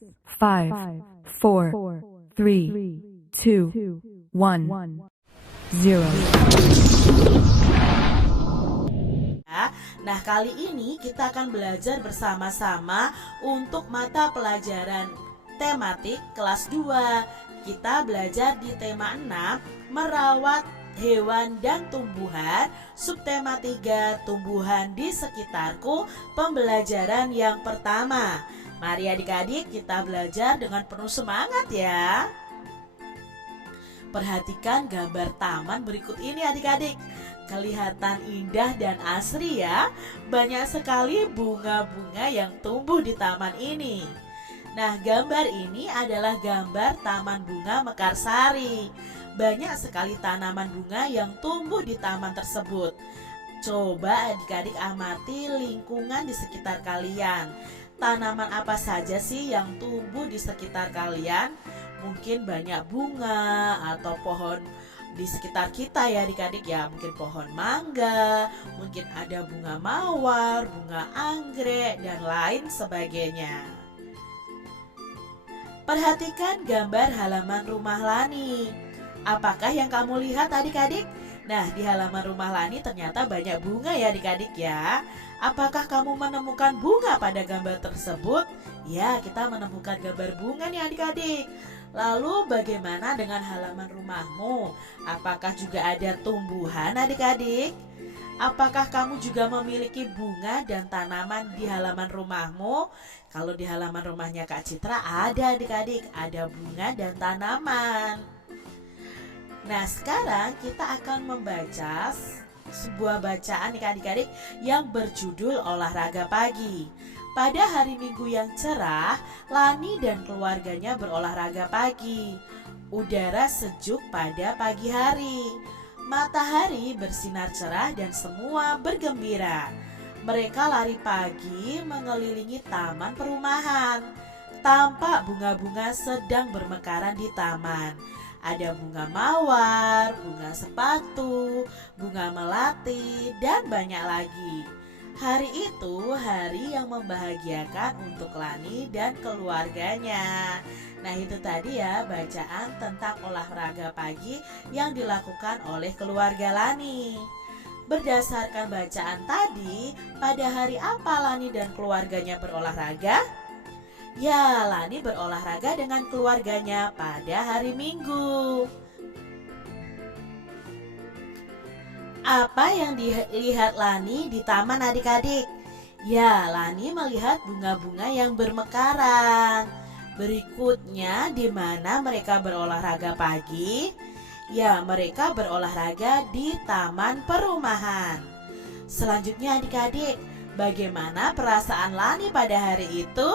5, 4, 3, 2, 1, 0. Nah, kali ini kita akan belajar bersama-sama untuk mata pelajaran tematik kelas 2. Kita belajar di tema 6, merawat hewan dan tumbuhan, subtema 3, tumbuhan di sekitarku, pembelajaran yang pertama. Mari adik-adik kita belajar dengan penuh semangat ya. Perhatikan gambar taman berikut ini adik-adik. Kelihatan indah dan asri ya. Banyak sekali bunga-bunga yang tumbuh di taman ini. Nah, gambar ini adalah gambar Taman Bunga Mekarsari. Banyak sekali tanaman bunga yang tumbuh di taman tersebut. Coba adik-adik amati lingkungan di sekitar kalian. Tanaman apa saja sih yang tumbuh di sekitar kalian? Mungkin banyak bunga atau pohon di sekitar kita ya adik-adik ya. Mungkin pohon mangga, mungkin ada bunga mawar, bunga anggrek, dan lain sebagainya. Perhatikan gambar halaman rumah Lani. Apakah yang kamu lihat adik-adik? Nah, di halaman rumah Lani ternyata banyak bunga ya adik-adik ya. Apakah kamu menemukan bunga pada gambar tersebut? Ya, kita menemukan gambar bunga nih adik-adik. Lalu bagaimana dengan halaman rumahmu? Apakah juga ada tumbuhan adik-adik? Apakah kamu juga memiliki bunga dan tanaman di halaman rumahmu? Kalau di halaman rumahnya Kak Citra ada adik-adik, ada bunga dan tanaman. Nah, sekarang kita akan membaca sebuah bacaan adik-adik yang berjudul olahraga pagi. Pada hari Minggu yang cerah, Lani dan keluarganya berolahraga pagi. Udara sejuk pada pagi hari. Matahari bersinar cerah dan semua bergembira. Mereka lari pagi mengelilingi taman perumahan. Tampak bunga-bunga sedang bermekaran di taman. Ada bunga mawar, bunga sepatu, bunga melati, dan banyak lagi. Hari itu hari yang membahagiakan untuk Lani dan keluarganya. Nah, itu tadi ya bacaan tentang olahraga pagi yang dilakukan oleh keluarga Lani. Berdasarkan bacaan tadi, pada hari apa Lani dan keluarganya berolahraga? Ya, Lani berolahraga dengan keluarganya pada hari Minggu. Apa yang dilihat Lani di taman adik-adik? Ya, Lani melihat bunga-bunga yang bermekaran. Berikutnya, di mana mereka berolahraga pagi? Ya, mereka berolahraga di taman perumahan. Selanjutnya adik-adik, bagaimana perasaan Lani pada hari itu?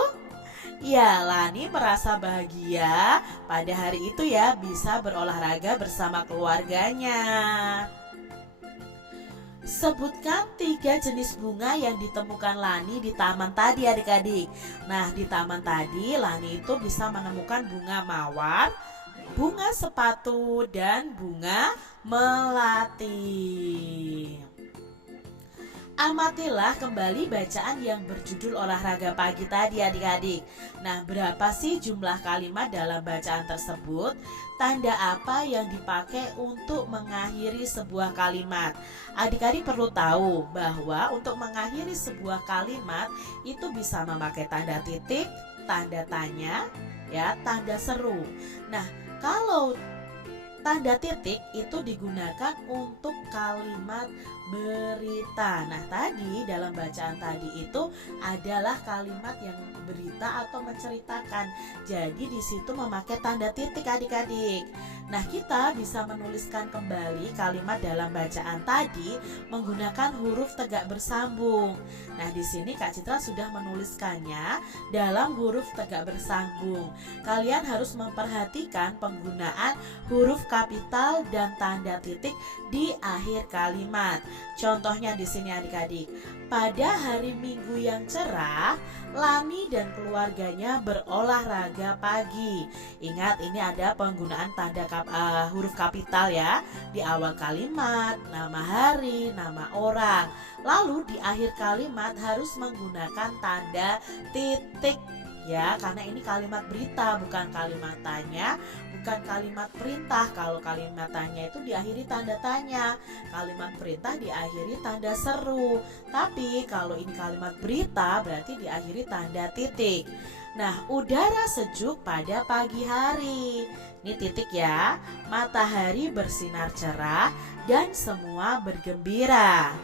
Ya, Lani merasa bahagia pada hari itu ya bisa berolahraga bersama keluarganya. Sebutkan 3 jenis bunga yang ditemukan Lani di taman tadi adik-adik. Nah, di taman tadi Lani itu bisa menemukan bunga mawar, bunga sepatu, dan bunga melati. Amatilah kembali bacaan yang berjudul olahraga pagi tadi adik-adik. Nah, berapa sih jumlah kalimat dalam bacaan tersebut? Tanda apa yang dipakai untuk mengakhiri sebuah kalimat? Adik-adik perlu tahu bahwa untuk mengakhiri sebuah kalimat itu bisa memakai tanda titik, tanda tanya, ya, tanda seru. Nah, kalau tanda titik itu digunakan untuk kalimat berita. Nah, tadi dalam bacaan tadi itu adalah kalimat yang berita atau menceritakan. Jadi di situ memakai tanda titik adik-adik. Nah, kita bisa menuliskan kembali kalimat dalam bacaan tadi menggunakan huruf tegak bersambung. Nah, di sini Kak Citra sudah menuliskannya dalam huruf tegak bersambung. Kalian harus memperhatikan penggunaan huruf kapital dan tanda titik di akhir kalimat. Contohnya di sini adik-adik. Pada hari Minggu yang cerah, Lani dan keluarganya berolahraga pagi. Ingat, ini ada penggunaan tanda huruf kapital ya. Di awal kalimat, nama hari, nama orang. Lalu di akhir kalimat harus menggunakan tanda titik. ya, karena ini kalimat berita, bukan kalimat tanya, bukan kalimat perintah. Kalau kalimat tanya itu diakhiri tanda tanya, kalimat perintah diakhiri tanda seru. Tapi kalau ini kalimat berita berarti diakhiri tanda titik. Nah, udara sejuk pada pagi hari. Ini titik ya. Matahari bersinar cerah dan semua bergembira.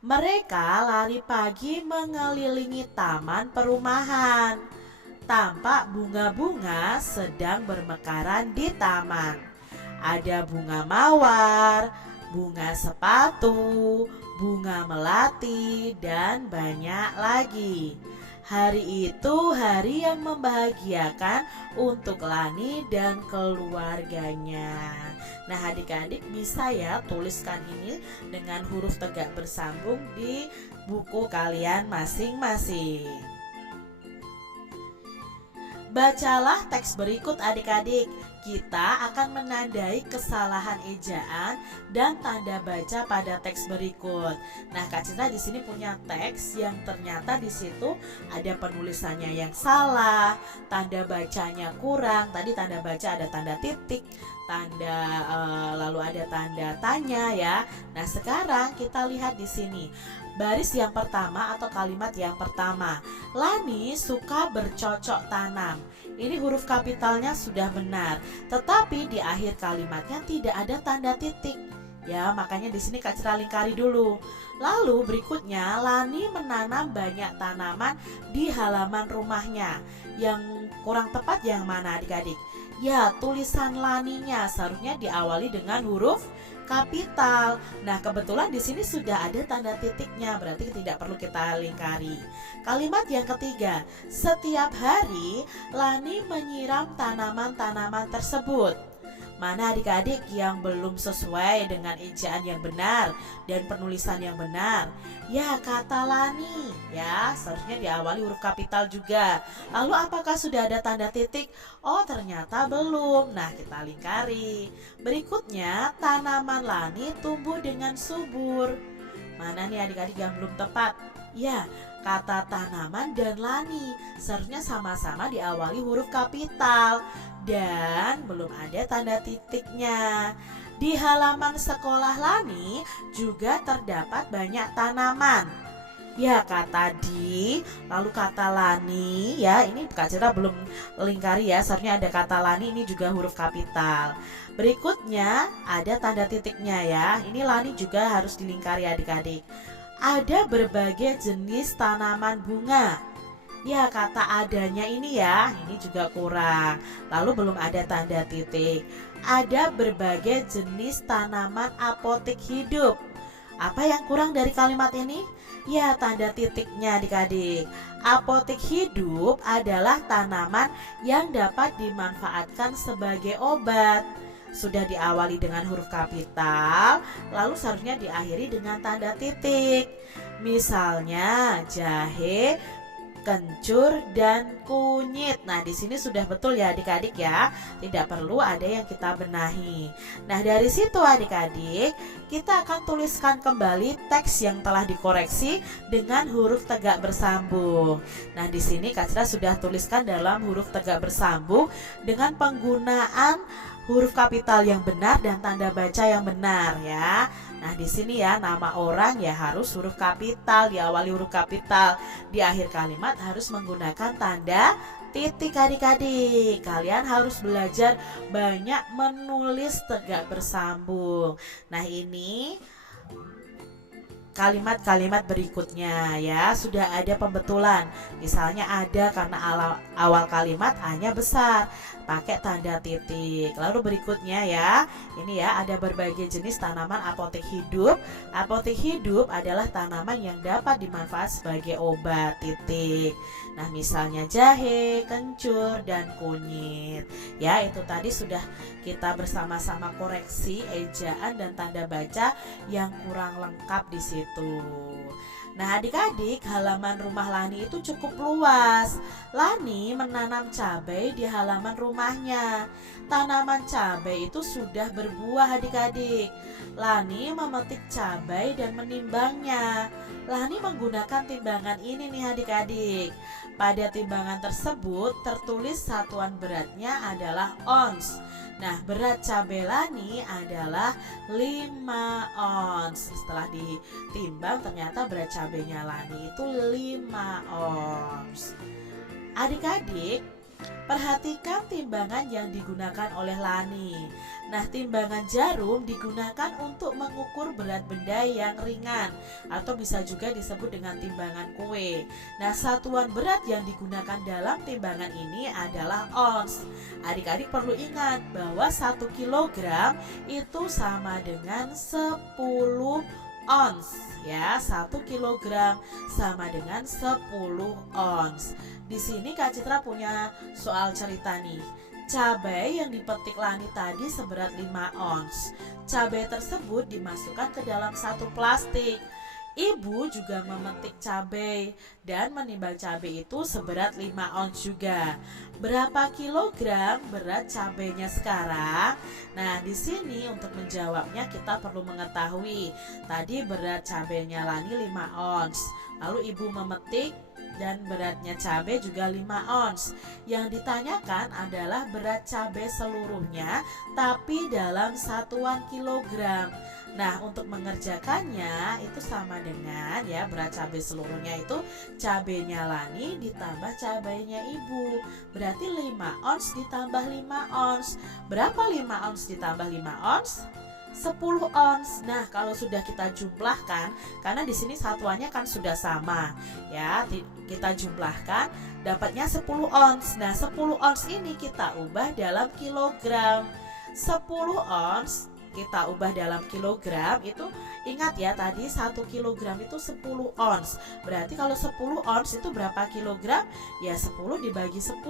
Mereka lari pagi mengelilingi taman perumahan. Tampak bunga-bunga sedang bermekaran di taman. Ada bunga mawar, bunga sepatu, bunga melati, dan banyak lagi. Hari itu hari yang membahagiakan untuk Lani dan keluarganya. Nah, adik-adik bisa ya tuliskan ini dengan huruf tegak bersambung di buku kalian masing-masing. Bacalah teks berikut adik-adik. Kita akan menandai kesalahan ejaan dan tanda baca pada teks berikut. Nah, Kak Citra di sini punya teks yang ternyata di situ ada penulisannya yang salah, tanda bacanya kurang. Tadi tanda baca ada tanda titik, lalu ada tanda tanya ya. Nah, sekarang kita lihat di sini. Baris yang pertama atau kalimat yang pertama, Lani suka bercocok tanam. Ini huruf kapitalnya sudah benar, tetapi di akhir kalimatnya tidak ada tanda titik. Ya, makanya di sini Kak Citra lingkari dulu. Lalu berikutnya, Lani menanam banyak tanaman di halaman rumahnya. Yang kurang tepat yang mana adik-adik? Ya, tulisan Laninya seharusnya diawali dengan huruf kapital. Nah, kebetulan di sini sudah ada tanda titiknya, berarti tidak perlu kita lingkari. Kalimat yang ketiga, setiap hari Lani menyiram tanaman-tanaman tersebut. Mana adik-adik yang belum sesuai dengan ejaan yang benar dan penulisan yang benar? Ya, kata Lani. Ya, seharusnya diawali huruf kapital juga. Lalu apakah sudah ada tanda titik? Oh, ternyata belum. Nah, kita lingkari. Berikutnya, tanaman Lani tumbuh dengan subur. Mana nih adik-adik yang belum tepat? Ya, kata tanaman dan Lani seharusnya sama-sama diawali huruf kapital dan belum ada tanda titiknya. Di halaman sekolah Lani juga terdapat banyak tanaman. Ya, kata di, lalu kata Lani, ya ini Kak Citra belum lingkari ya, seharusnya ada kata Lani, ini juga huruf kapital. Berikutnya ada tanda titiknya ya, ini Lani juga harus dilingkari adik-adik. Ada berbagai jenis tanaman bunga. Ya, kata adanya ini ya, ini juga kurang. Lalu belum ada tanda titik. Ada berbagai jenis tanaman apotik hidup. Apa yang kurang dari kalimat ini? Ya, tanda titiknya adik-adik. Apotik hidup adalah tanaman yang dapat dimanfaatkan sebagai obat. Sudah diawali dengan huruf kapital, lalu seharusnya diakhiri dengan tanda titik. Misalnya jahe, kencur, dan kunyit. Nah, di sini sudah betul ya adik-adik ya. Tidak perlu ada yang kita benahi. Nah, dari situ adik-adik, kita akan tuliskan kembali teks yang telah dikoreksi dengan huruf tegak bersambung. Nah, di sini Kak Citra sudah tuliskan dalam huruf tegak bersambung dengan penggunaan huruf kapital yang benar dan tanda baca yang benar ya. Nah, di sini ya nama orang ya harus huruf kapital, diawali huruf kapital. Di akhir kalimat harus menggunakan tanda titik adik-adik. Kalian harus belajar banyak menulis tegak bersambung. Nah, ini kalimat-kalimat berikutnya ya sudah ada pembetulan. Misalnya ada karena awal kalimat A-nya besar, pakai tanda titik. Lalu berikutnya ya, ini ya ada berbagai jenis tanaman apotek hidup. Apotek hidup adalah tanaman yang dapat dimanfaat sebagai obat titik. Nah, misalnya jahe, kencur, dan kunyit. Ya, itu tadi sudah kita bersama-sama koreksi ejaan dan tanda baca yang kurang lengkap di situ. Nah, adik-adik, halaman rumah Lani itu cukup luas. Lani menanam cabai di halaman rumahnya. Tanaman cabai itu sudah berbuah adik-adik. Lani memetik cabai dan menimbangnya. Lani menggunakan timbangan ini nih adik-adik. Pada timbangan tersebut tertulis satuan beratnya adalah ons. Nah, berat cabai Lani adalah 5 ons. Setelah ditimbang ternyata berat cabainya Lani itu 5 ons. Adik-adik, perhatikan timbangan yang digunakan oleh Lani. Nah, timbangan jarum digunakan untuk mengukur berat benda yang ringan atau bisa juga disebut dengan timbangan kue. Nah, satuan berat yang digunakan dalam timbangan ini adalah ons. Adik-adik perlu ingat bahwa 1 kilogram itu sama dengan 10 ons. Ya, 1 kilogram sama dengan 10 ons. Di sini Kak Citra punya soal cerita nih. Cabai yang dipetik Lani tadi seberat 5 ons. Cabai tersebut dimasukkan ke dalam satu plastik. Ibu juga memetik cabai dan menimbang cabai itu seberat 5 ons juga. Berapa kilogram berat cabainya sekarang? Nah, di sini untuk menjawabnya kita perlu mengetahui tadi berat cabainya Lani 5 ons. Lalu ibu memetik dan beratnya cabai juga 5 ons. Yang ditanyakan adalah berat cabai seluruhnya tapi dalam satuan kilogram. Nah, untuk mengerjakannya itu sama dengan ya berat cabai seluruhnya itu cabainya Lani ditambah cabainya ibu. Berarti 5 ons ditambah 5 ons. Berapa 5 ons ditambah 5 ons? 10 ons. Nah, kalau sudah kita jumlahkan, karena di sini satuannya kan sudah sama, ya, kita jumlahkan dapatnya 10 ons. Nah, 10 ons ini kita ubah dalam kilogram. 10 ons kita ubah dalam kilogram itu ingat ya tadi 1 kilogram itu 10 ons. Berarti kalau 10 ons itu berapa kilogram? Ya 10 dibagi 10.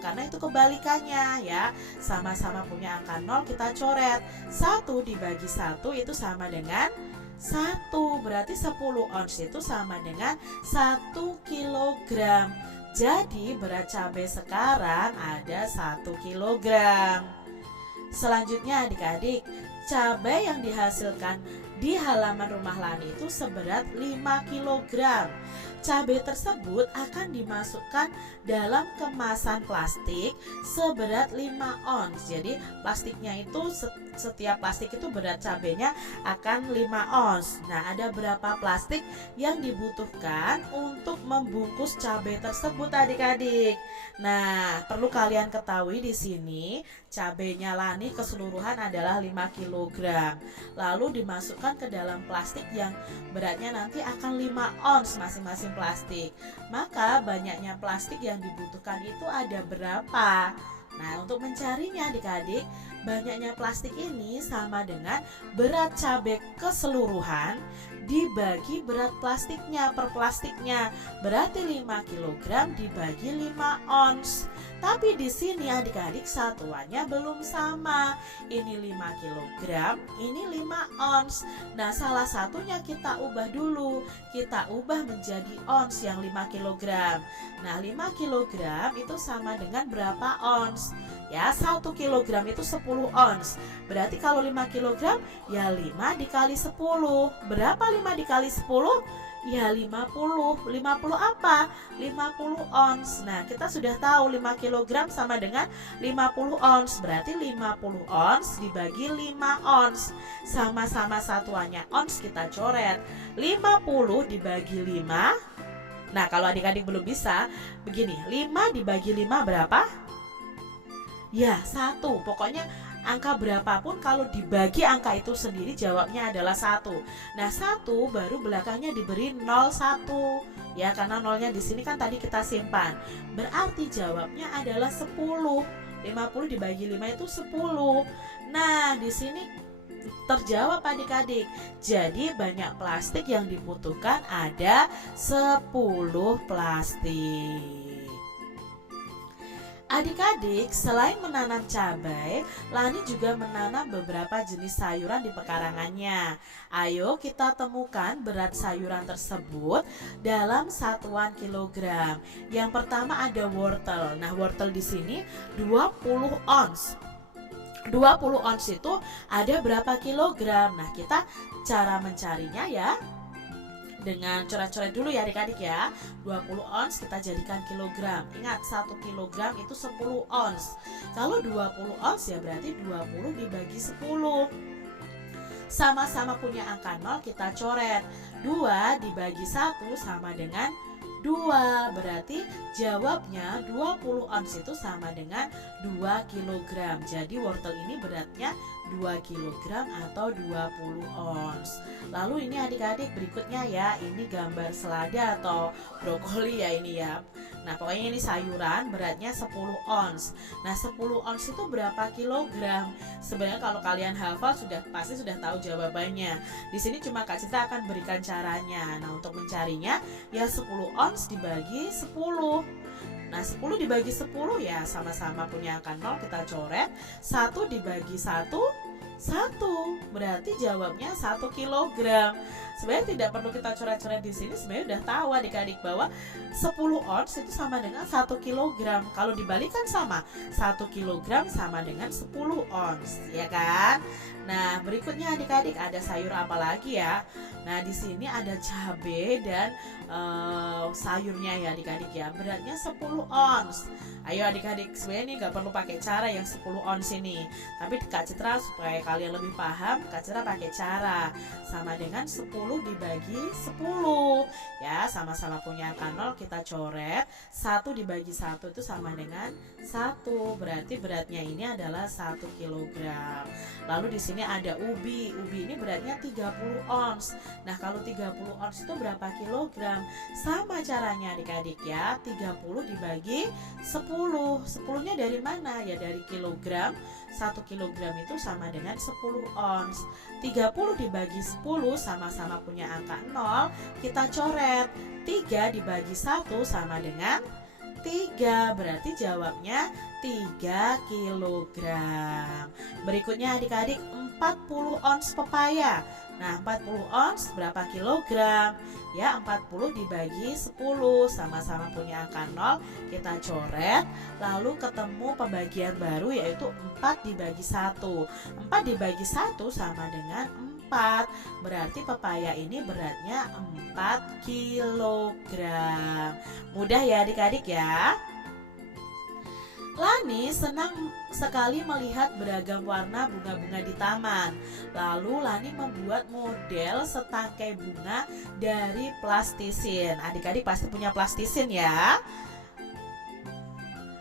Karena itu kebalikannya ya. Sama-sama punya angka 0 kita coret. 1 dibagi 1 itu sama dengan 1. Berarti 10 ons itu sama dengan 1 kilogram. Jadi berat cabai sekarang ada 1 kilogram. Selanjutnya adik-adik, cabai yang dihasilkan di halaman rumah Lani itu seberat 5 kg. Cabai tersebut akan dimasukkan dalam kemasan plastik seberat 5 ons. Jadi plastiknya itu setiap plastik itu berat cabainya akan 5 ons. Nah, ada berapa plastik yang dibutuhkan untuk membungkus cabai tersebut adik-adik? Nah, perlu kalian ketahui di sini cabainya Lani keseluruhan adalah 5 kg. Lalu dimasukkan ke dalam plastik yang beratnya nanti akan 5 ons masing-masing plastik. Maka banyaknya plastik yang dibutuhkan itu ada berapa? Nah, untuk mencarinya adik-adik, banyaknya plastik ini sama dengan berat cabai keseluruhan dibagi berat plastiknya per plastiknya. Berarti 5 kg dibagi 5 ons. Tapi di sini adik-adik satuannya belum sama. Ini 5 kg, ini 5 ons. Nah, salah satunya kita ubah dulu. Kita ubah menjadi ons yang 5 kg. Nah, 5 kg itu sama dengan berapa ons? Ya, 1 kg itu 10 ons. Berarti kalau 5 kg ya 5 dikali 10. Berapa 5 dikali 10? Ya 50. 50 apa? 50 ons. Nah, kita sudah tahu 5 kg sama dengan 50 ons. Berarti 50 ons dibagi 5 ons. Sama-sama satuannya ons kita coret. 50 dibagi 5. Nah, kalau adik-adik belum bisa, begini, 5 dibagi 5 berapa? Ya, 1. Pokoknya angka berapapun kalau dibagi angka itu sendiri jawabnya adalah 1. Nah, 1 baru belakangnya diberi 01. Ya, karena nolnya di sini kan tadi kita simpan. Berarti jawabnya adalah 10. 50 dibagi 5 itu 10. Nah, di sini terjawab adik-adik. Jadi banyak plastik yang dibutuhkan ada 10 plastik. Adik-adik, selain menanam cabai, Lani juga menanam beberapa jenis sayuran di pekarangannya. Ayo kita temukan berat sayuran tersebut dalam satuan kilogram. Yang pertama ada wortel. Nah, wortel di sini 20 ons. 20 ons itu ada berapa kilogram? Nah, kita cara mencarinya ya dengan coret-coret dulu ya adik-adik ya. 20 ons kita jadikan kilogram. Ingat 1 kilogram itu 10 ons. Kalau 20 ons ya berarti 20 dibagi 10. Sama-sama punya angka 0 kita coret. 2 dibagi 1 sama dengan 2. Berarti jawabnya 20 ons itu sama dengan 2 kilogram. Jadi wortel ini beratnya 2 kilogram atau 20 ons. Lalu ini adik-adik berikutnya ya, ini gambar selada atau brokoli ya ini ya. Nah pokoknya ini sayuran beratnya 10 ons. Nah 10 ons itu berapa kilogram? Sebenarnya kalau kalian hafal pasti sudah tahu jawabannya. Di sini cuma Kak Cita akan berikan caranya. Nah untuk mencarinya ya 10 ons dibagi 10. Nah 10 dibagi 10 ya sama-sama punya angka 0 kita coret. 1 dibagi 1 1, berarti jawabnya 1 kilogram. Sebenarnya tidak perlu kita coret-coret di sini, sebenarnya udah tahu adik-adik bahwa 10 ons itu sama dengan 1 kilogram. Kalau dibalikan sama 1 kilogram sama dengan 10 ons, ya kan? Nah, berikutnya adik-adik ada sayur apa lagi ya? Nah, di sini ada cabai dan sayurnya ya adik-adik ya. Beratnya 10 ons. Ayo adik-adik, sebenarnya ini nggak perlu pakai cara yang 10 ons ini. Tapi Kak Citra supaya kalian lebih paham, Kak Citra pakai cara sama dengan 10 dibagi 10. Ya, sama-sama punya angka 0 kita coret. 1 dibagi 1 itu sama dengan 1. Berarti beratnya ini adalah 1 kilogram. Lalu di sini ada ubi. Ubi ini beratnya 30 ons. Nah, kalau 30 ons itu berapa kilogram? Sama caranya adik-adik ya. 30 dibagi 10. 10-nya dari mana? Ya dari kilogram. 1 kilogram itu sama dengan 10 ons. 30 dibagi 10 sama-sama punya angka 0. Kita coret. 3 dibagi 1 sama dengan 3. Berarti jawabnya 3 kilogram. Berikutnya adik-adik 40 ons pepaya. Nah 40 ons berapa kilogram? Ya 40 dibagi 10 sama-sama punya angka 0. Kita coret. Lalu ketemu pembagian baru yaitu 4 dibagi 1. 4 dibagi 1 sama dengan 4. Berarti pepaya ini beratnya 4 kilogram. Mudah ya adik-adik ya. Lani senang sekali melihat beragam warna bunga-bunga di taman. Lalu Lani membuat model setangkai bunga dari plastisin. Adik-adik pasti punya plastisin ya.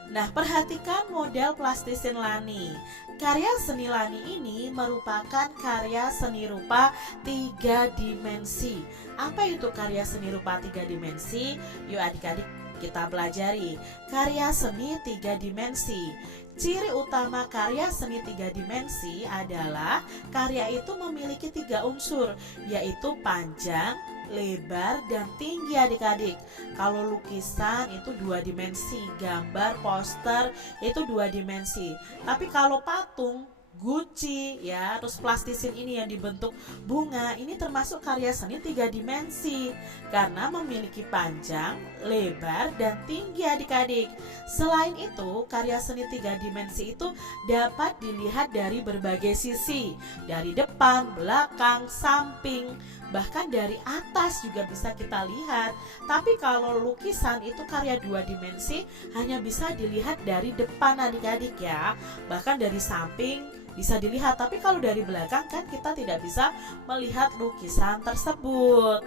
Nah, perhatikan model plastisin Lani. Karya seni Lani ini merupakan karya seni rupa 3 dimensi. Apa itu karya seni rupa 3 dimensi? Yuk adik-adik kita pelajari. Karya seni 3 dimensi. Ciri utama karya seni 3 dimensi adalah karya itu memiliki 3 unsur, yaitu panjang, lebar, dan tinggi adik-adik. Kalau lukisan itu 2 dimensi, gambar, poster itu 2 dimensi. Tapi kalau patung, guci ya, terus plastisin ini yang dibentuk bunga, ini termasuk karya seni 3 dimensi karena memiliki panjang, lebar, dan tinggi adik-adik. Selain itu, karya seni 3 dimensi itu dapat dilihat dari berbagai sisi, dari depan, belakang, samping, bahkan dari atas juga bisa kita lihat. Tapi kalau lukisan itu karya 2 dimensi hanya bisa dilihat dari depan adik-adik ya, bahkan dari samping bisa dilihat, tapi kalau dari belakang kan kita tidak bisa melihat lukisan tersebut.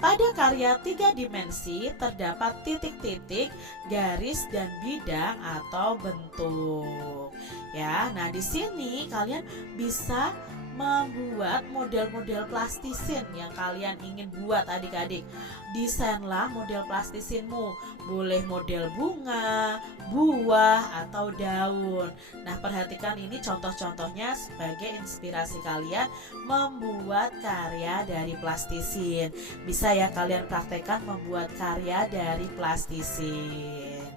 Pada karya 3 dimensi terdapat titik-titik, garis, dan bidang atau bentuk. Ya, nah di sini kalian bisa membuat model-model plastisin yang kalian ingin buat adik-adik. Desainlah model plastisinmu. Boleh model bunga, buah, atau daun. Nah perhatikan ini contoh-contohnya sebagai inspirasi kalian membuat karya dari plastisin. Bisa ya kalian praktekkan membuat karya dari plastisin.